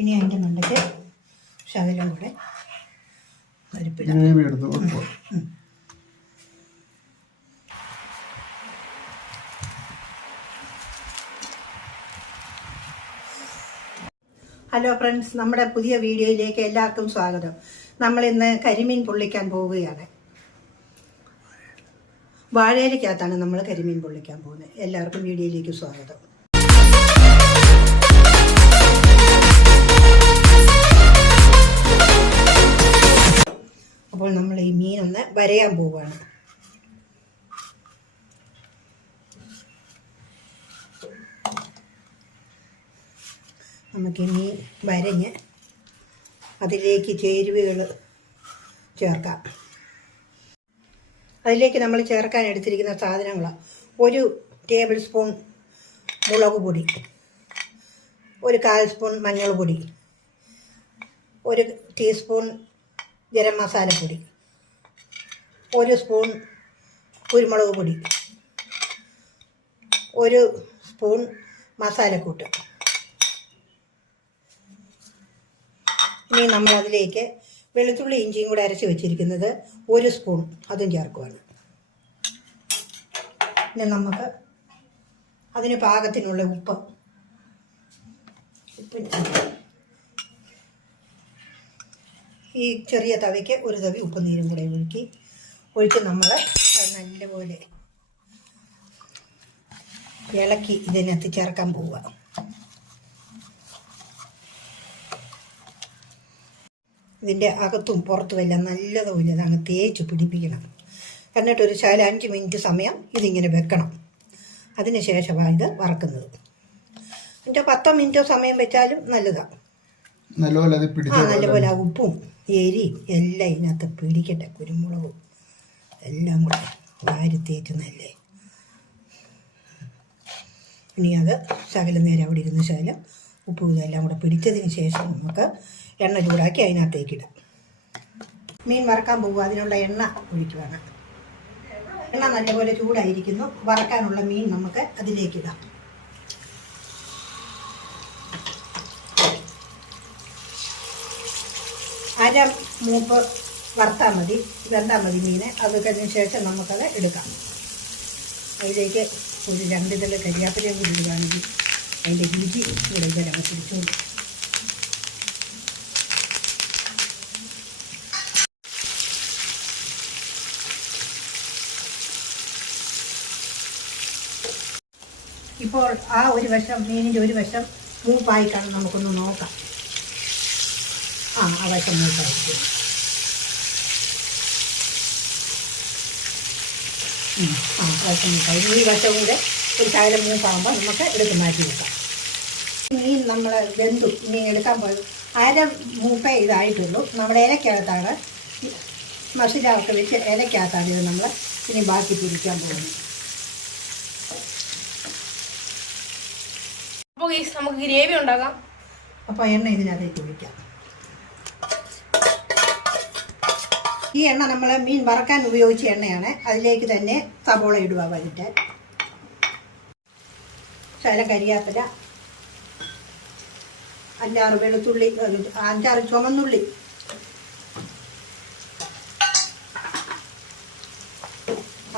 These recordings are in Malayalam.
ഇനി അതിൻ്റെ മണ്ടയ്ക്ക് ശകലം കൂടെ പരിപ്പിടാം. ഹലോ ഫ്രണ്ട്സ്, നമ്മുടെ പുതിയ വീഡിയോയിലേക്ക് എല്ലാവർക്കും സ്വാഗതം. നമ്മളിന്ന് കരിമീൻ പൊള്ളിക്കാൻ പോവുകയാണ്. വാഴയിലക്കകത്താണ് നമ്മൾ കരിമീൻ പൊള്ളിക്കാൻ പോകുന്നത്. എല്ലാവർക്കും വീഡിയോയിലേക്ക് സ്വാഗതം. അപ്പോൾ നമ്മൾ ഈ മീനൊന്ന് വരയാൻ പോവുകയാണ്. നമുക്ക് ഈ മീൻ വരഞ്ഞ് അതിലേക്ക് ചേരുവകൾ ചേർക്കാം. അതിലേക്ക് നമ്മൾ ചേർക്കാൻ എടുത്തിരിക്കുന്ന സാധനങ്ങളാണ്: 1 ടേബിൾ സ്പൂൺ മുളക് പൊടി, 1/4 സ്പൂൺ മഞ്ഞൾ പൊടി, 1 ടീസ്പൂൺ ഗരം മസാലപ്പൊടി, 1 സ്പൂൺ കുരുമുളക് പൊടി, 1 സ്പൂൺ മസാലക്കൂട്ട്. ഇനി നമ്മളതിലേക്ക് വെളുത്തുള്ളി ഇഞ്ചിയും കൂടെ അരച്ച് വെച്ചിരിക്കുന്നത് 1 സ്പൂൺ അതും ചേർക്കുകയാണ്. പിന്നെ നമുക്ക് അതിന് പാകത്തിനുള്ള ഉപ്പ് ഈ ചെറിയ തവയ്ക്ക് 1 തവി ഉപ്പ് നീരും കൂടെ ഒഴിച്ച് നമ്മൾ നല്ലപോലെ ഇളക്കി ഇതിനകത്ത് ചേർക്കാൻ പോവുക. ഇതിൻ്റെ അകത്തും പുറത്തും എല്ലാം നല്ലതുപോലെ അതങ്ങ് തേച്ച് പിടിപ്പിക്കണം. എന്നിട്ടൊരു 5 മിനിറ്റ് സമയം ഇതിങ്ങനെ വെക്കണം. അതിന് ശേഷമാണ് ഇത് വറക്കുന്നത്. എന്നിട്ട് 10 മിനിറ്റോ സമയം വെച്ചാലും നല്ലതാണ്. നല്ലപോലെ ഉപ്പും എരി എല്ലാം ഇതിനകത്ത് പിടിക്കട്ടെ. കുരുമുളകും എല്ലാം കൂടെ വാരി തേച്ച് നല്ലേ. ഇനി അത് ശകലം നേരം അവിടെ ഇരുന്ന് ശകലം ഉപ്പും ഇതെല്ലാം കൂടെ പിടിച്ചതിന് ശേഷം നമുക്ക് എണ്ണ ചൂടാക്കി അതിനകത്തേക്കിടാം. മീൻ വറക്കാൻ പോകുക, അതിനുള്ള എണ്ണ ഒഴിക്കുകയാണ്. എണ്ണ നല്ലപോലെ ചൂടായിരിക്കുന്നു. വറക്കാനുള്ള മീൻ നമുക്ക് അതിലേക്കിടാം. അര മൂപ്പ് വറുത്താൽ മതി, വെന്താൽ മതി മീന്. അത് കഴിഞ്ഞ ശേഷം നമുക്കത് എടുക്കാം. അതിലേക്ക് ഒരു 2 ഇതൾ കരിയാപ്പിലയും കൂടി ഇടുകയാണെങ്കിൽ അതിൻ്റെ രുചി കൂടെ ഇതരങ്ങ് പിടിച്ചോളൂ. ഇപ്പോൾ ആ ഒരു വശം, മീനിൻ്റെ ഒരു വശം മൂപ്പായി കാണും. നമുക്കൊന്ന് നോക്കാം. ആ വശം മൂപ്പായിരിക്കും. വശം മൂപ്പായി. ഈ വശവും കൂടെ ഒരു ശകലം മൂപ്പാകുമ്പോൾ നമുക്ക് എടുത്ത് മാറ്റി വെക്കാം. മീൻ നമ്മൾ വെന്തു. ഇനി എടുക്കാൻ പോയത് അര മൂപ്പേ ഇതായിട്ടുള്ളൂ. നമ്മുടെ ഇലക്കകത്താണ്, മസാലയൊക്കെ വെച്ച് ഇലക്കകത്താണ് ഇത് നമ്മൾ ഇനി ബാക്കി പിടിക്കാൻ പോകുന്നത്. നമുക്ക് ഗ്രേവി ഉണ്ടാക്കാം. അപ്പോൾ എണ്ണ ഇതിനകത്തേക്ക് ഒഴിക്കാം. ഈ എണ്ണ നമ്മൾ മീൻ വറക്കാൻ ഉപയോഗിച്ച എണ്ണയാണ്. അതിലേക്ക് തന്നെ സബോള ഇടുക വഴിട്ട്, ശകലം കരിയാപ്പില, 5-6 വെളുത്തുള്ളി, 5-6 ചുമന്നുള്ളി,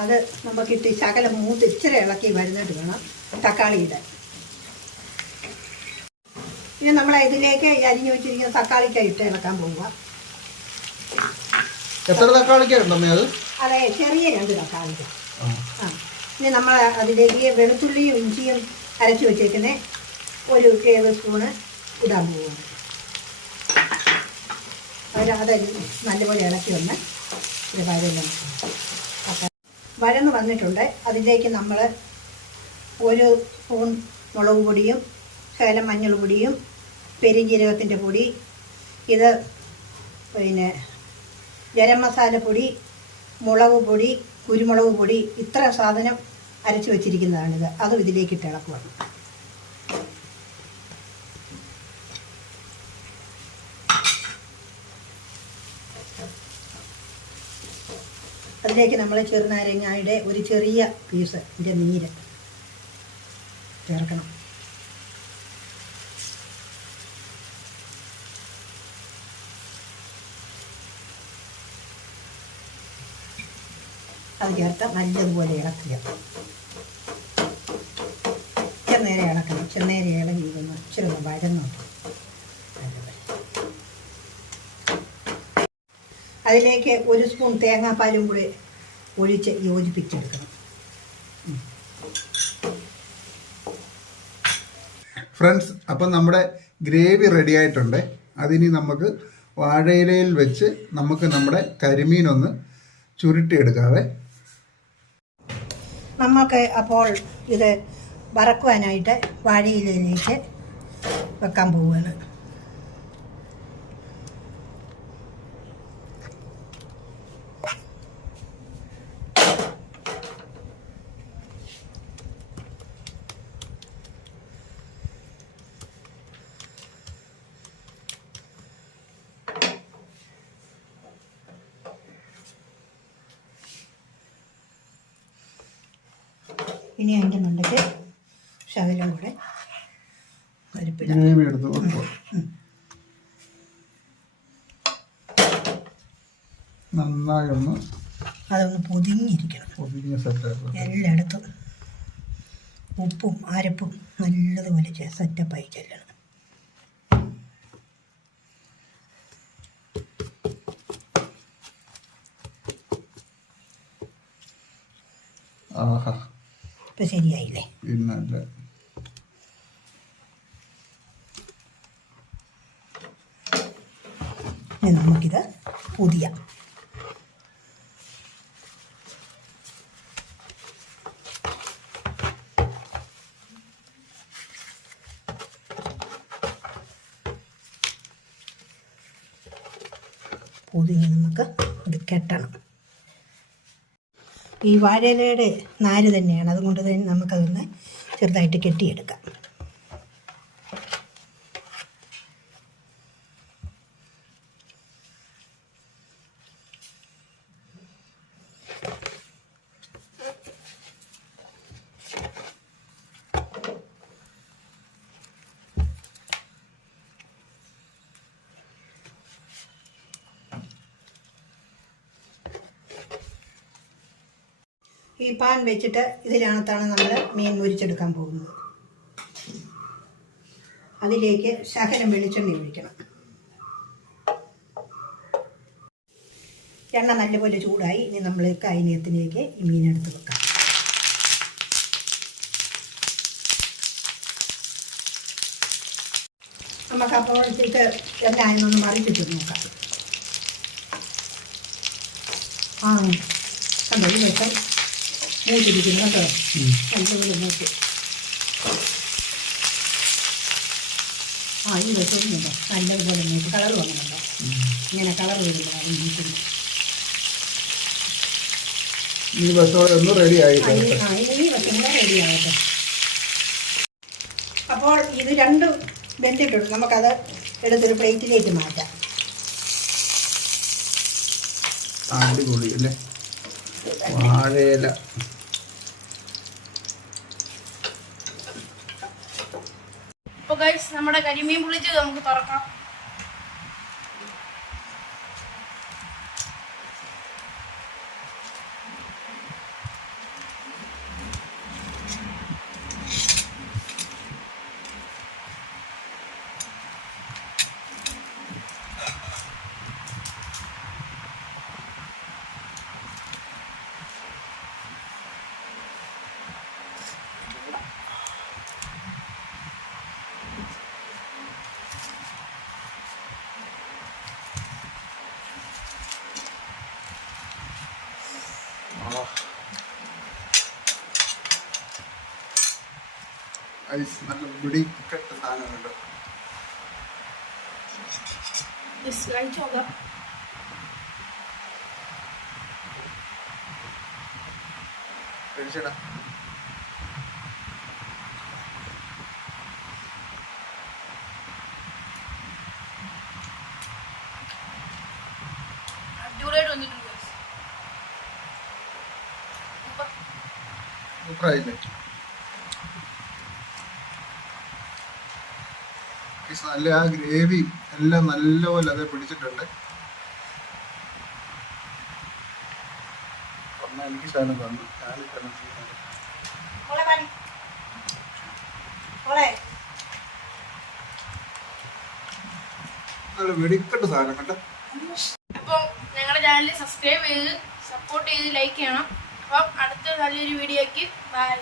അത് നമുക്കിട്ട് ശകലം മൂത്ത് ഇച്ചിരി ഇളക്കി വരുന്നിട്ട് വേണം തക്കാളി ഇടാൻ. പിന്നെ നമ്മൾ ഇതിലേക്ക് അരിഞ്ഞു വെച്ചിരിക്കുന്ന തക്കാളിക്കായി ഇട്ട് ഇളക്കാൻ പോവുക. അതെ, ചെറിയ 2 തക്കാളിക്ക. ഇനി നമ്മൾ അതിലേക്ക് വെളുത്തുള്ളിയും ഇഞ്ചിയും അരച്ച് വെച്ചിരിക്കുന്ന 1 ടേബിൾ സ്പൂണ് ഇടാൻ പോവുകയാണ്. അത് നല്ലപോലെ ഇളക്കി വന്ന് വഴന്ന് വന്നിട്ടുണ്ട്. അതിലേക്ക് നമ്മൾ 1 സ്പൂൺ മുളക് പൊടിയും ശകലം മഞ്ഞൾ പൊടിയും പെരുംജീരകത്തിൻ്റെ പൊടി, ഇത് പിന്നെ ഗരം മസാലപ്പൊടി, മുളക് പൊടി, കുരുമുളക് പൊടി, ഇത്ര സാധനം അരച്ച് വെച്ചിരിക്കുന്നതാണിത്. അതും ഇതിലേക്കിട്ട് ഇളക്കുക. അതിലേക്ക് നമ്മൾ ചെറുനാരങ്ങയുടെ ഒരു ചെറിയ പീസ് ഇതിൻ്റെ നീര് ചേർക്കണം. അത് ചേർത്ത് നല്ലതുപോലെ ഇളക്കുക. ചെറുനേരെ ഇളക്കണം. ചെറുനേരെ ഇളകി ഇതൊന്ന് ഇച്ചിരി ഒന്ന് വഴന്നോട്ട്. അതിലേക്ക് 1 സ്പൂൺ തേങ്ങാപ്പാലും കൂടി ഒഴിച്ച് യോജിപ്പിച്ചെടുക്കണം. ഫ്രണ്ട്സ്, അപ്പം നമ്മുടെ ഗ്രേവി റെഡി ആയിട്ടുണ്ട്. അതിനി നമുക്ക് വാഴയിലയിൽ വെച്ച് നമുക്ക് നമ്മുടെ കരിമീനൊന്ന് ചുരുട്ടിയെടുക്കാവേ. നമുക്ക് അപ്പോൾ ഇത് വറക്കുവാനായിട്ട് വാഴയിലയിലേക്ക് വെക്കാൻ പോവുകയാണ്. ഇനി അതിൻ്റെ മണ്ടയ്ക്ക് ശകലം കൂടെ പരിപ്പിടാം. ഗ്രേവി എടുത്ത് വെക്കുക. നന്നായി ഒന്ന് അതൊന്ന് പൊതിഞ്ഞിരിക്കണം. പൊതിഞ്ഞ് സെറ്റാക്കുക. എല്ലായിടത്തും ഉപ്പും അരപ്പും നല്ലതുപോലെ സെറ്റപ്പായി ചെല്ലണം. ആഹാ, ഇപ്പം ശരിയായില്ലേ? പിന്നല്ല. ഇനി നമുക്കിത് പൊതിയാം. പൊതിഞ്ഞ് നമുക്ക് ഇത് കെട്ടണം. ഈ വാഴയിലയുടെ നാര് തന്നെയാണ്, അതുകൊണ്ട് തന്നെ നമുക്കതൊന്ന് ചെറുതായിട്ട് കെട്ടിയെടുക്കാം. ഈ പാൻ വെച്ചിട്ട് ഇതിനകത്താണ് നമ്മൾ മീൻ മുരിച്ചെടുക്കാൻ പോകുന്നത്. അതിലേക്ക് ശകലം വെളിച്ചെണ്ണ ഒഴിക്കണം. എണ്ണ നല്ലപോലെ ചൂടായി. ഇനി നമ്മൾ കൈനീയത്തിലേക്ക് ഈ മീനെടുത്ത് വെക്കാം. നമുക്കപ്പോൾ ഇത് എല്ലായൊന്ന് മറിച്ചിട്ട് നോക്കാം. കണ്ടോ, ഈ വെച്ചാൽ മൂട്ടിരിക്കുന്നു കേട്ടോ. നല്ലപോലെ മൂട്ടി. ഈ വെച്ചോന്നുണ്ടോ നല്ലതുപോലെ മൂട്ടി. കളർ വന്നുണ്ടോ? ഇങ്ങനെ കളർ വരുമ്പോഴാണ് മൂട്ടുന്നത്. ഈ വശം റെഡി ആയി. ഈ വശം റെഡി ആകട്ടെ. അപ്പോൾ ഇത് രണ്ടും വെന്തിട്ടുണ്ട്. നമുക്കത് എടുത്തൊരു പ്ലേറ്റിലേക്ക് മാറ്റാം. അടിപൊളി അല്ലേ വാഴയില. അപ്പോൾ ഗൈസ്, നമ്മുടെ കരിമീൻ പൊള്ളിച്ചത് നമുക്ക് തുറക്കാം. ഐസ് നല്ല പിടിക്കെട്ട സാധനമുണ്ട്. കഴിച്ചു നോക്കാം. കഴിച്ചടാ. അടിപൊളിയായിട്ട് വന്നിട്ടുണ്ട്. സൂപ്പറായില്ലേ? നല്ല ആ ഗ്രേവി എല്ലാം നല്ലപോലെ അത് പിടിച്ചിട്ടുണ്ട്. എനിക്ക് ശകലം തന്നു ഞാൻ ശകലം ചെയ്യുന്നത്. മോളെ പാടി. മോളെ നല്ല വെടിക്കെട്ട് സാധനം കേട്ടോ. അപ്പം ഞങ്ങളുടെ ചാനൽ സബ്സ്ക്രൈബ് ചെയ്ത് സപ്പോർട്ട് ചെയ്ത് ലൈക്ക് ചെയ്യണം. അപ്പം അടുത്ത നല്ലൊരു വീഡിയോയ്ക്ക് ബൈ.